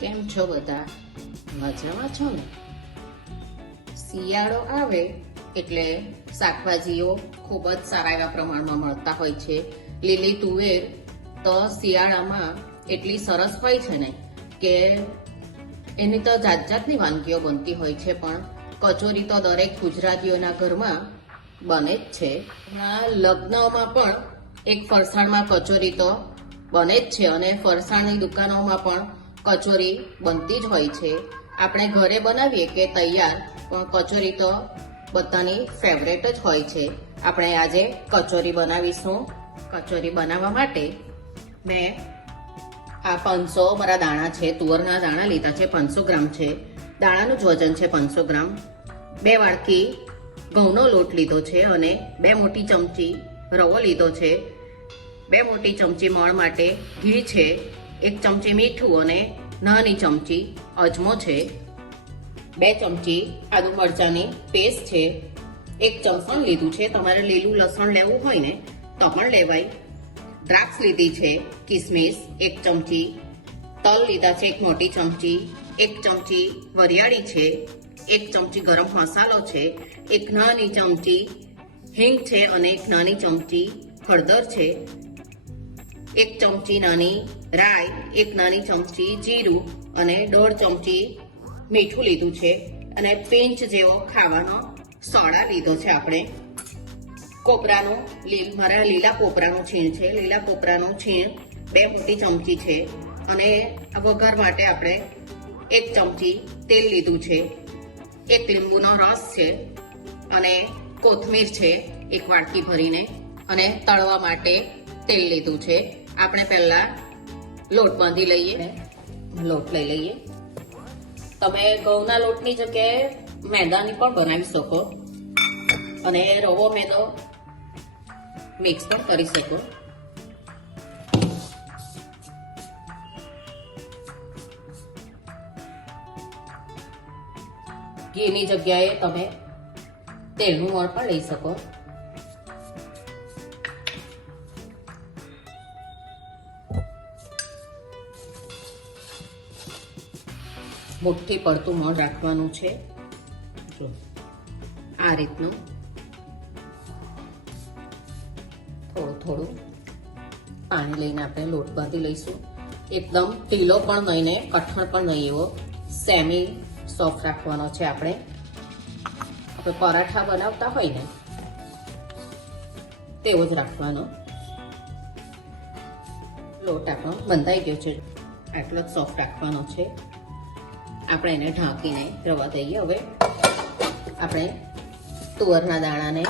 કેમ છો બધા? મજામાં છો ને? શિયાળો આવે એટલે શાકભાજીઓ ખૂબ જ સારા એવા પ્રમાણમાં મળતા હોય છે. લીલી તુવેર તો શિયાળામાં એટલી સરસ હોય છે ને કે એની તો જાત જાતની વાનગીઓ બનતી હોય છે, પણ કચોરી તો દરેક ગુજરાતીઓના ઘરમાં બને જ છે. લગ્નમાં પણ એક ફરસાણમાં કચોરી તો બને જ છે અને ફરસાણની દુકાનોમાં પણ કચોરી બનતી જ હોય છે. આપણે ઘરે બનાવીએ કે તૈયાર, પણ કચોરી તો બધાની ફેવરેટ જ હોય છે. આપણે આજે કચોરી બનાવીશું. કચોરી બનાવવા માટે મેં આ 500 મારા દાણા છે, તુવરના દાણા લીધા છે, 500 ગ્રામ છે. દાણાનું જ વજન છે 500 ગ્રામ. 2 વાડકી ઘઉંનો લોટ લીધો છે અને 2 મોટી ચમચી રવો લીધો છે. 2 મોટી ચમચી મણ માટે ઘી છે. 1 ચમચી મીઠું અને નાની ચમચી અજમો છે. 2 ચમચી આદુ મરચાંની પેસ્ટ છે. 1 ચમચી લીધું છે. તમારે લીલું લસણ લેવું હોય ને તો પણ લેવાય. દ્રાક્ષ લીધી છે, કિસમિસ 1 ચમચી, તલ લીધા છે 1 મોટી ચમચી, 1 ચમચી વરિયાળી છે, 1 ચમચી ગરમ મસાલો છે, 1 નાની ચમચી હિંગ છે અને 1 નાની ચમચી હળદર છે, 1 ચમચી નાની રાઈ, 1 નાની ચમચી જીરું અને 1.5 ચમચી મીઠું લીધું છે અને પિંચ જેવો ખાવાનો સોડા લીધો છે. આપણે કોપરાનું મારા લીલા કોપરાનું છીણ છે. લીલા કોપરાનું છીણ 2 મોટી ચમચી છે અને વઘાર માટે આપણે 1 ચમચી તેલ લીધું છે. 1 લીંબુનો રસ છે અને કોથમીર છે 1 વાડકી ભરીને, અને તળવા માટે તેલ લીધું છે. આપણે પહેલા લોટ બાંધી લઈએ. લોટ લઈ લઈએ. તમે ઘઉંના લોટની જગ્યાએ મેદાની પણ બનાવી શકો અને રવો મેદો મિક્સ પણ કરી શકો. ઘીની જગ્યાએ તમે તેલનું મણ પણ લઈ શકો. મુઠ્ઠી પડતું મણ રાખવાનું છે. જો આ રીતનું થોડું પાણી લઈને આપણે લોટ બાંધી લઈશું. એકદમ ઢીલો પણ નહીં ને કઠણ પણ નહીં, એવો સેમી સોફ્ટ રાખવાનો છે. આપણે પરાઠા બનાવતા હોય ને તેવો જ રાખવાનો. લોટ આપણો બંધાઈ ગયો છે, આટલો જ સોફ્ટ રાખવાનો છે. આપણે એને ઢાંકીને રવા દઈએ. હવે આપણે તુવરના દાણાને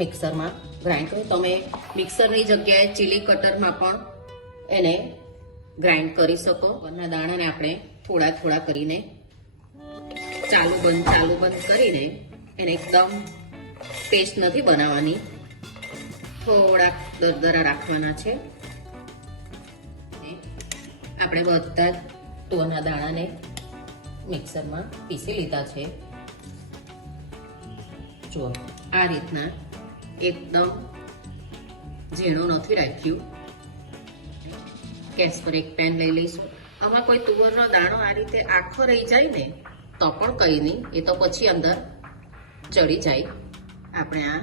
મિક્સરમાં ગ્રાઇન્ડ કરી, તમે મિક્સરની જગ્યાએ ચીલી કટરમાં પણ એને ગ્રાઇન્ડ કરી શકો. તુવરના દાણાને આપણે થોડા થોડા કરીને ચાલુ બંધ કરીને એને એકદમ પેસ્ટ નથી બનાવવાની, થોડાક દરદરા રાખવાના છે. આપણે બધા જ તુવરના દાણાને મિક્સરમાં પીસી લીધા છે. જો આ રીતના એકદમ ઝીણું નથી રાખ્યું. ગેસ પર એક પેન લઈ લઈશું. આમાં કોઈ તુવરનો દાણો આ રીતે આખો રહી જાય ને તો પણ કંઈ નહીં, એ તો પછી અંદર ચડી જાય. આપણે આ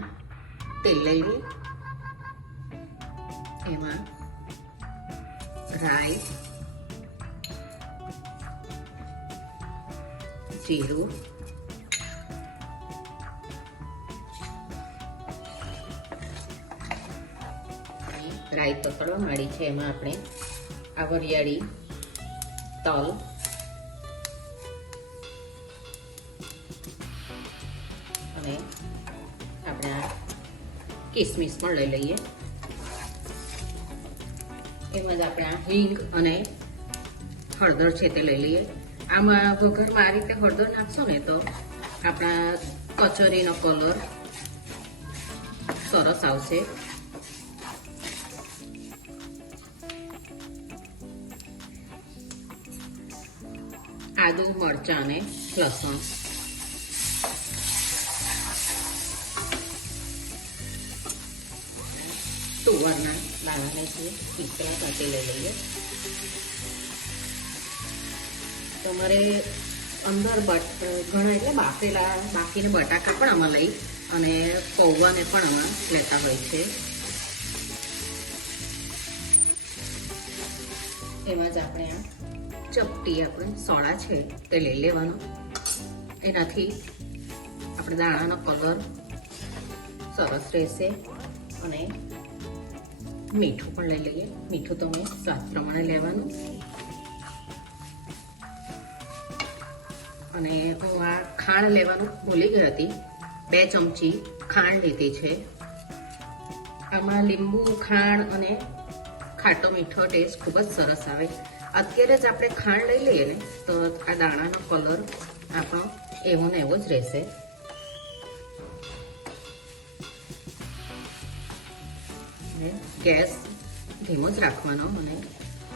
તેલ લઈ લઈએ. એમાં રાઈ, જીરું, રાઈ પકડવા માંડી છે. એમાં આપણે આ વરિયાળી, તલ અને આપણે આ કિસમિસ પણ લઈ લઈએ. એમાં જ આપણે આ હિંગ અને હળદર છે તે લઈ લઈએ. આમાં વઘારમાં આ રીતે હળદર નાખશો ને તો આપણા કચોરીનો કલર સરસ આવશે. આદુ મરચાં અને લસણ, તુવરના ચણાના દાણાને જે પીસેલા સાથે લઈ લઈએ. તમારે અંદર ઘણા એટલે બાફીને બટાકા પણ આમાં લઈ અને પૌવાને પણ આમાં લેતા હોય છે. એમાં જ આપણે આ ચપટી આપણે સોડા છે તે લઈ લેવાનો. એનાથી આપણે દાણાનો કલર સરસ રહેશે. અને મીઠું પણ લઈ લઈએ. મીઠું તમે સ્વાદ પ્રમાણે લેવાનું. અને હું આ ખાંડ લેવાનું ભૂલી ગઈ હતી. 2 ચમચી ખાંડ લીધી છે. આમાં લીંબુ, ખાંડ અને ખાટો મીઠો ટેસ્ટ ખૂબ જ સરસ આવે. અત્યારે જ આપણે ખાંડ લઈ લઈએ ને તો આ દાણાનો કલર આપણો એવો ને એવો જ રહેશે. ગેસ ધીમો જ રાખવાનો અને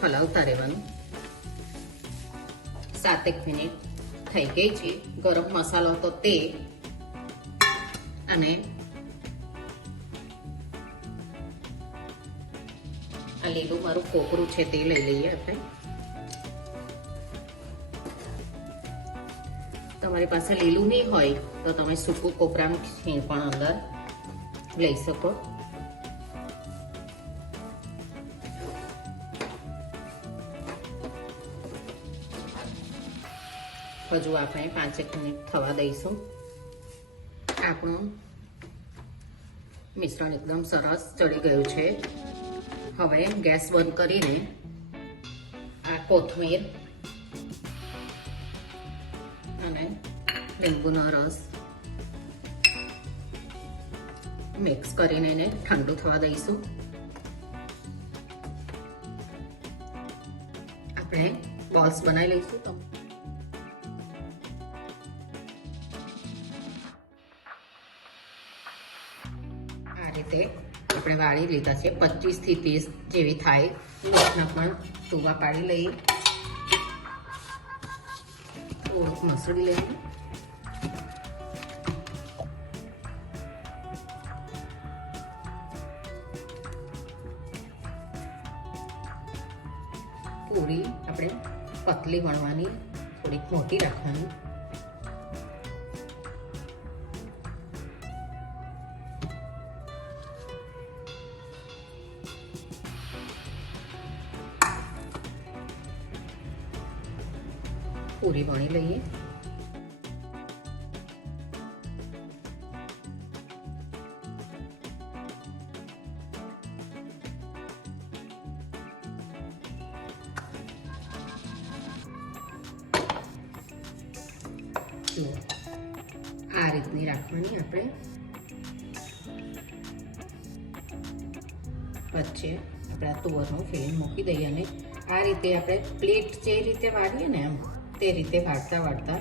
હલાવતા રહેવાનું. 7 મિનિટ થઈ ગઈ છે. ગરમ મસાલો તો તે અને આ લીલું મારું કોપરું છે તે લઈ લઈએ આપણે. તમારી પાસે લીલું નહીં હોય તો તમે સૂકું કોપરાનું છીણ પણ અંદર લઈ શકો. હજુ આપણે 5 મિનિટ થવા દઈશું. આપણું મિશ્રણ એકદમ સરસ ચડી ગયું છે. હવે ગેસ બંધ કરીને આ કોથમીર અને લીંબુનો રસ મિક્સ કરીને એને ઠંડુ થવા દઈશું. આપણે બોલ્સ બનાવી લઈશું. તો આ રીતે આપણે વાળી લીધા છે. 25 થી 30 જેવી થાય રીતના પણ તુવા પાડી લઈએ. થોડુંક મસળી લઈએ. પૂરી આપણે પતલી વણવાની, થોડીક મોટી રાખવાની. પૂરી વણી લઈએ. આ રીતની રાખવાની. આપણે વચ્ચે આપણે આ તુવરનું ફિલિંગ મૂકી દઈએ અને આ રીતે આપણે પ્લેટ જે રીતે વાળીએ ને એમ તે રીતે વાળતા વાળતા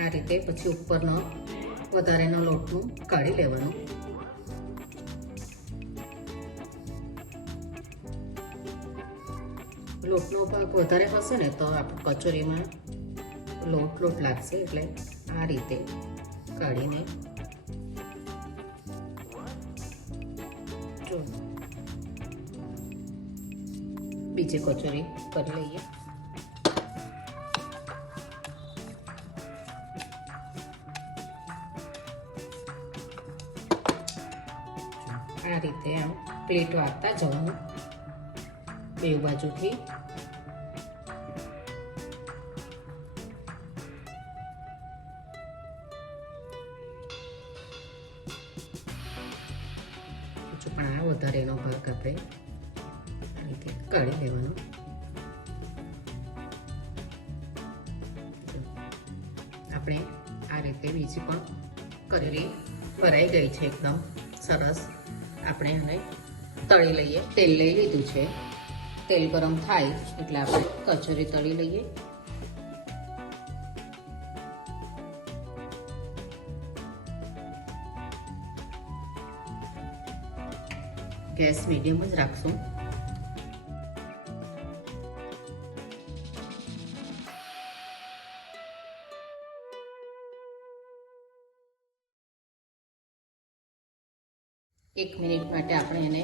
આ રીતે પછી ઉપરનો વધારેનો લોટનું કાઢી લેવાનું. લોટનો ભાગ વધારે હશે ને તો આપણે કચોરીમાં લોટ લાગશે. એટલે આ રીતે કાઢીને જો બીજી કચોરી કરી લઈએ. આ રીતે આમ પ્લેટ વાળતા જવાનું બે બાજુથી. પણ આ વધારેનો ભાગ આપણે આ રીતે કાઢી લેવાનો. આપણે આ રીતે બીજી પણ કરેલી ભરાઈ ગઈ છે એકદમ સરસ. આપણે એને તળી લઈએ. તેલ લઈ લીધું છે. તેલ ગરમ થાય એટલે આપણે કચોરી તળી લઈએ. ગેસ મીડિયમ જ રાખશું. 1 મિનિટ માટે આપણે એને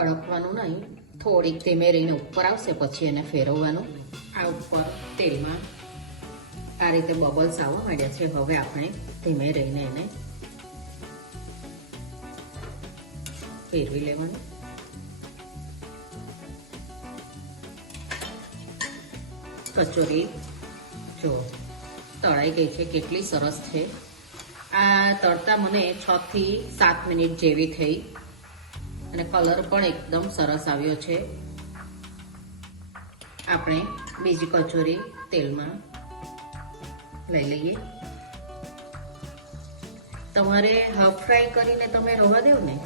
અડકવાનું નહીં, થોડીક ધીમે રહીને ઉપર આવશે પછી એને ફેરવવાનું. આ ઉપર તેલમાં આ રીતે બબલ્સ આવવા માંડ્યા છે. હવે આપણે ધીમે રહીને એને ફેરવી લેવાનું. કચોરી જો તળાઈ ગઈ છે, કેટલી સરસ છે. આ તળતા મને 6 થી 7 મિનિટ જેવી થઈ અને કલર પણ એકદમ સરસ આવ્યો છે. આપણે બીજી કચોરી તેલમાં લઈ લઈએ. તમારે હાફ ફ્રાય કરીને તમે રવા દેવ ને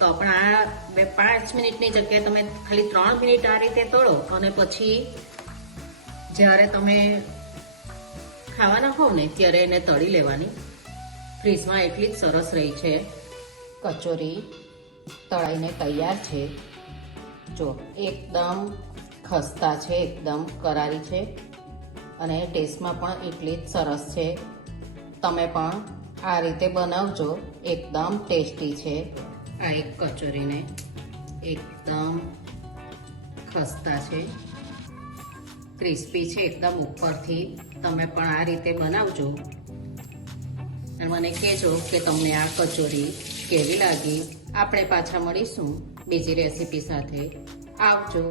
તો પણ આ 5 મિનિટની જગ્યાએ તમે ખાલી 3 મિનિટ આ રીતે તળો અને પછી જ્યારે તમે ખાવાના હોવ ને ત્યારે એને તળી લેવાની. ફ્રીજમાં એટલી જ સરસ રહી છે. કચોરી તળાઈને તૈયાર છે. જો એકદમ ખસ્તા છે, એકદમ કરારી છે અને ટેસ્ટમાં પણ એટલી જ સરસ છે. તમે પણ આ રીતે બનાવજો, એકદમ ટેસ્ટી છે. આ એક કચોરીને એકદમ ખસ્તા છે, ક્રિસ્પી છે એકદમ ઉપરથી. તમે પણ આ રીતે બનાવજો અને મને કહેજો કે તમને આ કચોરી કેવી લાગી. આપણે પાછા મળીશું બીજી રેસીપી સાથે. આવજો.